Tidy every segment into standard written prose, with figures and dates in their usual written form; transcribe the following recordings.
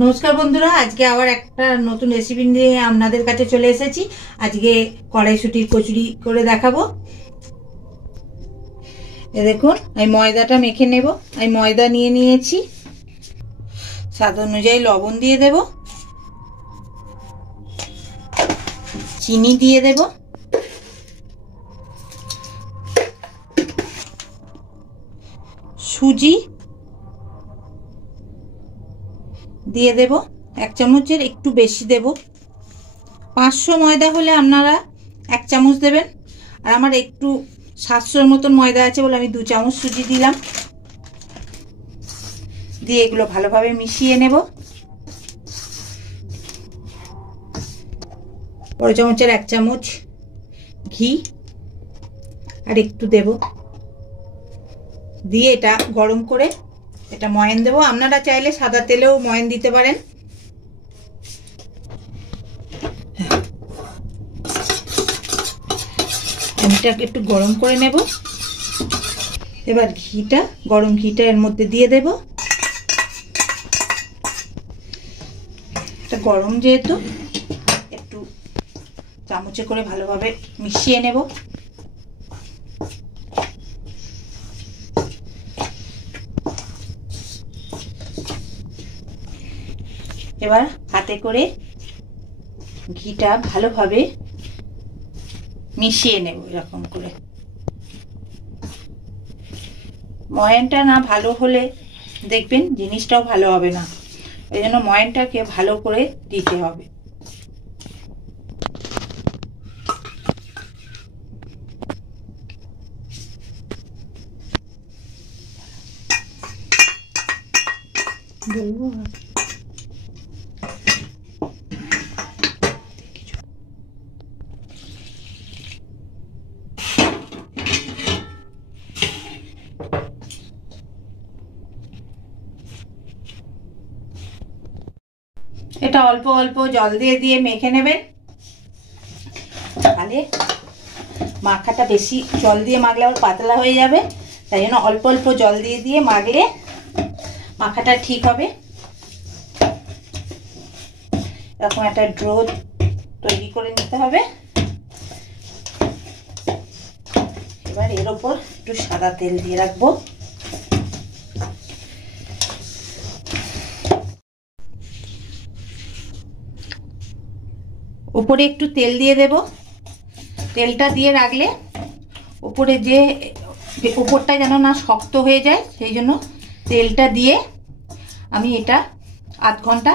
নমস্কার বন্ধুরা, আজকে আবার একটা নতুন রেসিপি নিয়ে আপনাদের কাছে চলে এসেছি। আজকে কড়াইশুঁটির কচুরি করে দেখাবো। দেখুন, আমি ময়দাটা মেখে নেব। আমি ময়দা নিয়ে নিয়েছি, স্বাদ অনুযায়ী লবণ দিয়ে দেব, চিনি দিয়ে দেব, সুজি দিয়ে দেব, 1 চামচের একটু বেশি দেব। 500 ময়দা হলে আপনারা 1 চামচ দেবেন, আর আমার একটু 700-এর মতন ময়দা আছে বলে আমি 2 চামচ সুজি দিলাম। দিয়ে এগুলো ভালোভাবে মিশিয়ে নেব। বড় চামচের 1 চামচ ঘি আর একটু দেব, দিয়ে এটা গরম করে এটা ময়ান দেব। আপনারা চাইলে সাদা তেলেও ময়ান দিতে পারেন। এটাকে একটু গরম করে নেব। এবার ঘিটা, গরম ঘিটা এর মধ্যে দিয়ে দেব। এটা গরম যেহেতু একটু চামচে করে ভালোভাবে মিশিয়ে নেব। এবার হাতে করে ঘিটা ভালোভাবে মিশিয়ে নেব। এরকম করে ময়ানটা না ভালো হলে দেখবেন জিনিসটাও ভালো হবে না, এই জন্য ময়ানটাকে ভালো করে দিতে হবে। এটা অল্প অল্প জল দিয়ে দিয়ে মেখে নেবেন। তাহলে মাখাটা বেশি জল দিয়ে মাখলে আবার পাতলা হয়ে যাবে, তাই জন্য অল্প অল্প জল দিয়ে দিয়ে মাখলে মাখাটা ঠিক হবে। এরকম একটা ডো তৈরি করে নিতে হবে। এবার এর ওপর একটু সাদা তেল দিয়ে রাখবো। উপরে একটু তেল দিয়ে দেব। তেলটা দিয়ে রাখলে উপরে যে উপরটা যেন না শক্ত হয়ে যায়, সেই জন্য তেলটা দিয়ে আমি এটা আধ ঘন্টা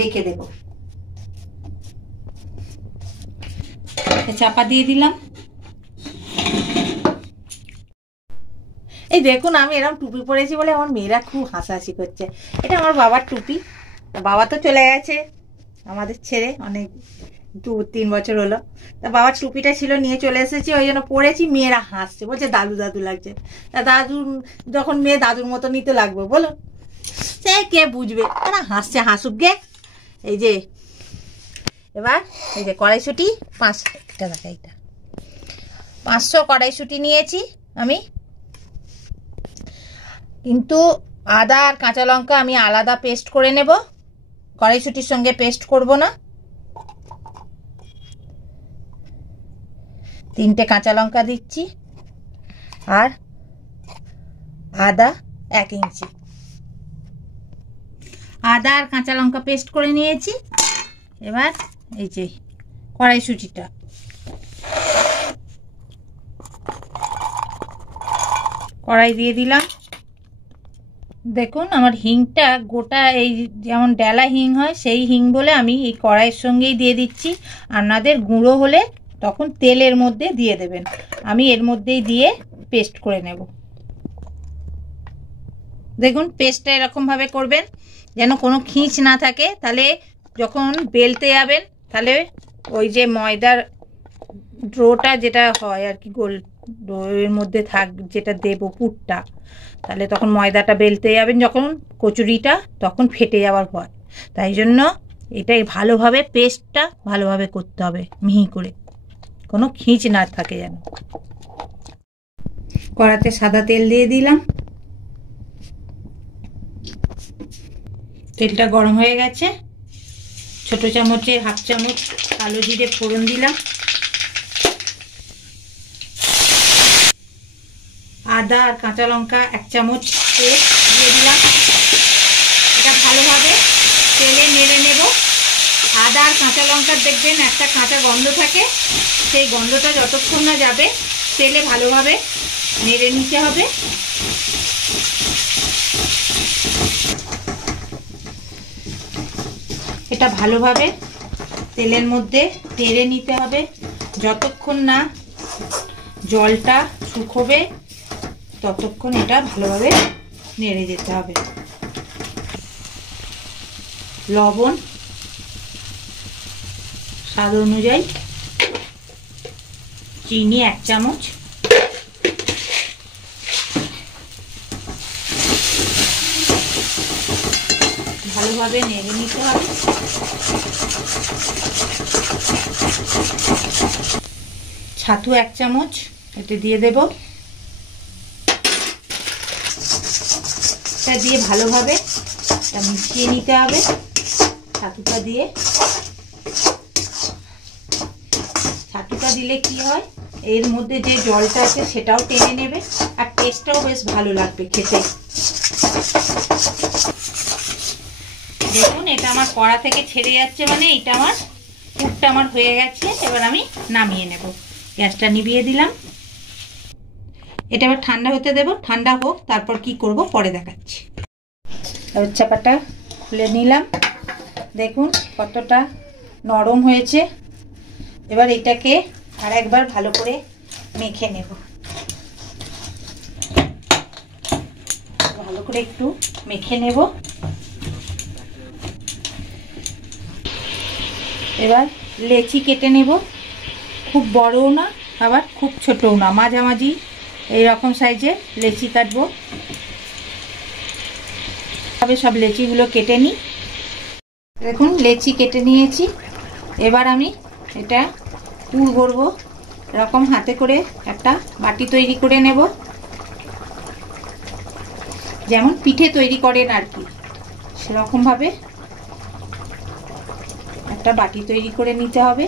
রেখে দেব। চাপা দিয়ে দিলাম। এই দেখুন, আমি এরকম টুপি পরেছি বলে আমার মেয়েরা খুব হাসাহাসি করছে। এটা আমার বাবার টুপি। বাবা তো চলে গেছে আমাদের ছেড়ে, অনেক 2-3 বছর হলো। তা বাবার টুপিটা ছিল, নিয়ে চলে এসেছি, ওই জন্য পরেছি। মেয়েরা হাসছে, বলছে দাদু দাদু লাগছে। তা দাদু যখন মেয়ে দাদুর মতো নিতে লাগবে বলো, সে কে বুঝবে, না হাসছে, হাসুক গে। এই যে এবার এই যে কড়াইশুঁটি 500 কড়াইশুঁটি নিয়েছি আমি, কিন্তু আদা আর কাঁচা লঙ্কা আমি আলাদা পেস্ট করে নেব, কড়াইশুঁটির সঙ্গে পেস্ট করব না। 3টে কাঁচা লঙ্কা দিচ্ছি, আর আদা 1 ইঞ্চি। আদা আর কাঁচা লঙ্কা পেস্ট করে নিয়েছি। এবার এই যে কড়াইশুঁটিটা কড়াই দিয়ে দিলাম। দেখুন আমার হিংটা গোটা, এই যেমন ডেলা হিং হয় সেই হিং বলে আমি এই কড়াইয়ের সঙ্গেই দিয়ে দিচ্ছি। আপনাদের গুঁড়ো হলে তখন তেলের মধ্যে দিয়ে দেবেন। আমি এর মধ্যেই দিয়ে পেস্ট করে নেব। দেখুন পেস্টটা এরকমভাবে করবেন যেন কোনো খিঁচ না থাকে, তাহলে যখন বেলতে যাবেন তাহলে ওই যে ময়দার ডোটা যেটা হয় আর কি, গোল ডোয়ের মধ্যে যেটা দেবো পুরটা, তাহলে তখন ময়দাটা বেলতে যাবেন যখন কচুরিটা, তখন ফেটে যাওয়ার ভয়। তাই জন্য এটাই ভালোভাবে পেস্টটা ভালোভাবে করতে হবে, মিহি করে, কোনো খিঁচ না থাকে যেন। কড়াতে সাদা তেল দিয়ে দিলাম, তেলটা গরম হয়ে গেছে, ছোট চামচে 1/2 চামচ কালো জিরে ফোড়ন দিলাম, আদা আর কাঁচা লঙ্কা 1 চামচ পেস্ট দিয়ে দিলাম। এটা ভালোভাবে তেলে নেড়ে নেব। আদা আর কাঁচা লঙ্কার দেখবেন একটা কাঁচা গন্ধ থাকে, সেই গন্ধটা যতক্ষণ না যাবে তেলে ভালোভাবে নেড়ে নিতে হবে। এটা ভালোভাবে তেলের মধ্যে নেড়ে নিতে হবে যতক্ষণ না জলটা শুকোবে, ততক্ষণ এটা ভালোভাবে নেড়ে যেতে হবে। লবণ স্বাদ অনুযায়ী, চিনি 1 চামচ, ভালোভাবে নেড়ে নিতে হবে। ছাতু 1 চামচ এতে দিয়ে দেব। এটা দিয়ে ভালোভাবে মিশিয়ে নিতে হবে। ছাতুটা দিলে কি হয়, এর মধ্যে যে জলটা আছে সেটাও টেনে নেবে আর টেস্টটাও বেশ ভালো লাগবে খেতে। দেখুন এটা আমার কড়া থেকে ছেড়ে যাচ্ছে, মানে এটা আমার পুরটা আমার হয়ে গেছে। এবার আমি নামিয়ে নেব। গ্যাসটা নিভিয়ে দিলাম। এটা এবার ঠান্ডা হতে দেব। ঠান্ডা হোক, তারপর কি করব পরে দেখাচ্ছি। এবার চাপাটা খুলে নিলাম। দেখুন কতটা নরম হয়েছে। এবার এটাকে আর একবার ভালো করে মেখে নেব। ভালো করে একটু মেখে নেব। এবার লেচি কেটে নেব। খুব বড়ও না আবার খুব ছোটও না, মাঝামাঝি এইরকম সাইজের লেচি কাটবো। তবে সব লেচিগুলো কেটে নিই। দেখুন লেচি কেটে নিয়েছি। এবার আমি এটা পুর করবো। এরকম হাতে করে একটা বাটি তৈরি করে নেব, যেমন পিঠে তৈরি করেন আর কি, সেরকম ভাবে একটা বাটি তৈরি করে নিতে হবে।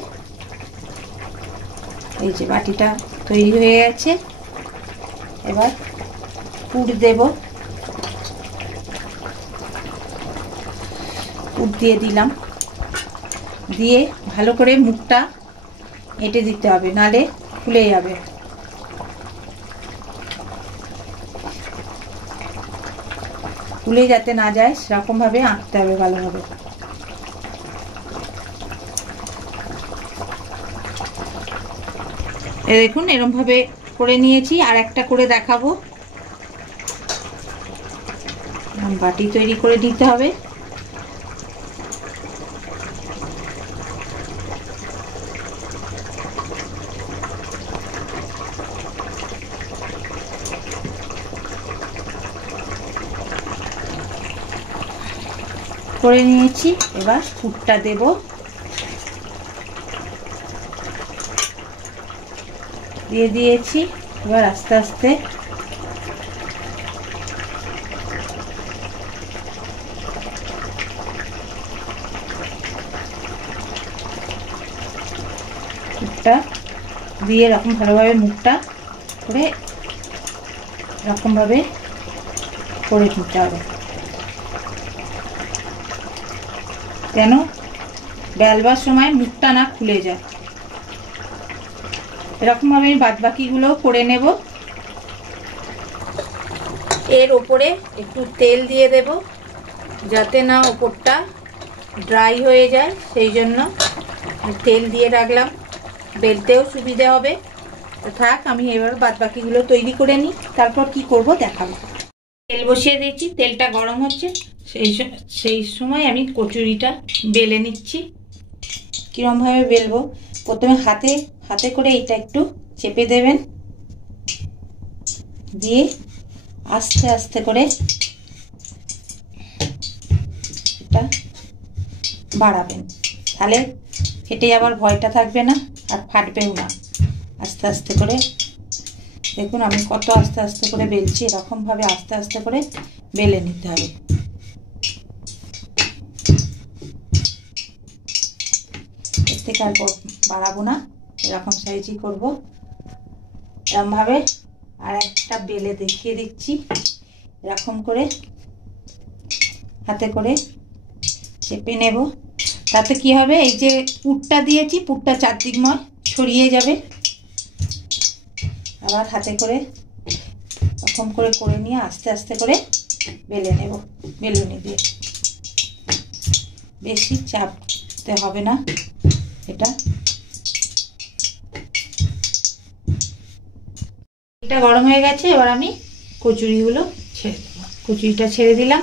এই যে বাটিটা তৈরি হয়ে গেছে। এবার পুর দেব। পুর দিয়ে দিলাম। দিয়ে ভালো করে মুখটা এঁটে দিতে হবে, নালে ফুলে যাবে। ফুলে যাতে না যায় সেরকম ভাবে আঁকতে হবে ভালোভাবে। দেখুন এরকম ভাবে করে নিয়েছি। আর একটা করে দেখাবো। বাটি তৈরি করে নিতে হবে। করে নিয়েছি। এবার পুরটা দেব। দিয়ে দিয়েছি। এবার আস্তে আস্তে পুরটা দিয়ে এরকম ভালোভাবে মুখটা করে এরকম ভাবে করে নিতে হবে, যেন বেলবার সময় মুখটা না খুলে যায়। এরকম ভাবে আমি বাদ বাকিগুলো করে নেব। এর ওপরে একটু তেল দিয়ে দেব, যাতে না ওপরটা ড্রাই হয়ে যায়, সেই জন্য তেল দিয়ে রাখলাম। বেলতেও সুবিধা হবে। তো থাক, আমি এবার বাদ বাকিগুলো তৈরি করে নিই, তারপর কি করব দেখাবো। তেল বসিয়ে দিয়েছি, তেলটা গরম হচ্ছে। সেই সময় আমি কচুরিটা বেলে নিচ্ছি। কিরমভাবে বেলবো, প্রথমে হাতে করে এটা একটু চেপে দেবেন, দিয়ে আস্তে আস্তে করে এটা বাড়াবেন, তাহলে ফেটে যাবার ভয়টা থাকবে না আর ফাটবেও না। আস্তে আস্তে করে দেখুন আমি কত আস্তে আস্তে করে বেলছি। এরকম ভাবে আস্তে আস্তে করে বেলে নিতে হবে। থেকে আর বাড়াবো না, এরকম সাইজই করবো। এরকমভাবে আর একটা বেলে দেখিয়ে দিচ্ছি। এরকম করে হাতে করে চেপে নেব। তাতে কি হবে, এই যে পুরটা দিয়েছি, পুরটা চারদিকময় ছড়িয়ে যাবে। আবার হাতে করে এরকম করে করে নিয়ে আস্তে আস্তে করে বেলে নেব বেলুনি দিয়ে। বেশি চাপতে হবে না এটা। এটা গরম হয়ে গেছে, এবার আমি কচুরিগুলো ছেড়ে দেবো। কচুরিটা ছেড়ে দিলাম।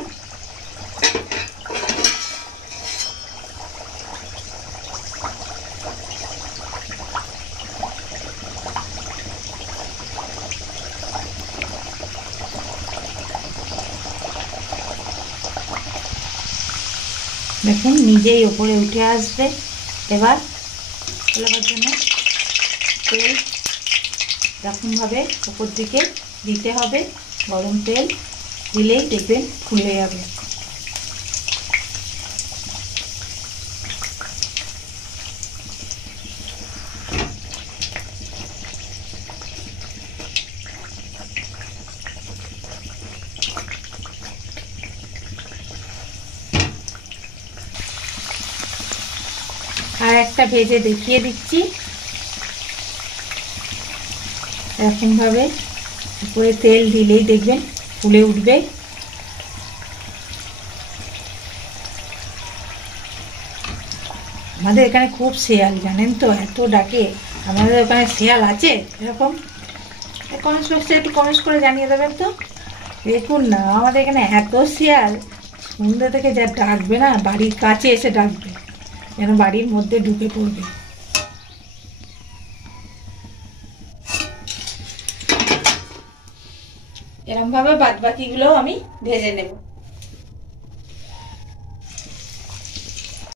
দেখুন নিজেই ওপরে উঠে আসবে। এবার ফোলাবার জন্য তেল এরকমভাবে উপর দিকে দিতে হবে। গরম তেল দিলেই দেখবেন ফুলে যাবে। আর একটা ভেজে দেখিয়ে দিচ্ছি। এরকমভাবে উপরে তেল দিলেই দেখবেন ফুলে উঠবে। আমাদের এখানে খুব শেয়াল, জানেন তো, এত ডাকে। আমাদের ওখানে শেয়াল আছে এরকম? কমেন্টস বক্সে একটু কমেন্টস করে জানিয়ে দেবেন তো। দেখুন না, আমাদের এখানে এত শেয়াল, সন্ধ্যে থেকে যা ডাকবে না, বাড়ির কাছে এসে ডাকবে, যেন বাড়ির মধ্যে ঢুকে পড়বে। এরকম ভাবে বাদ বাকিগুলো আমি ভেজে নেব।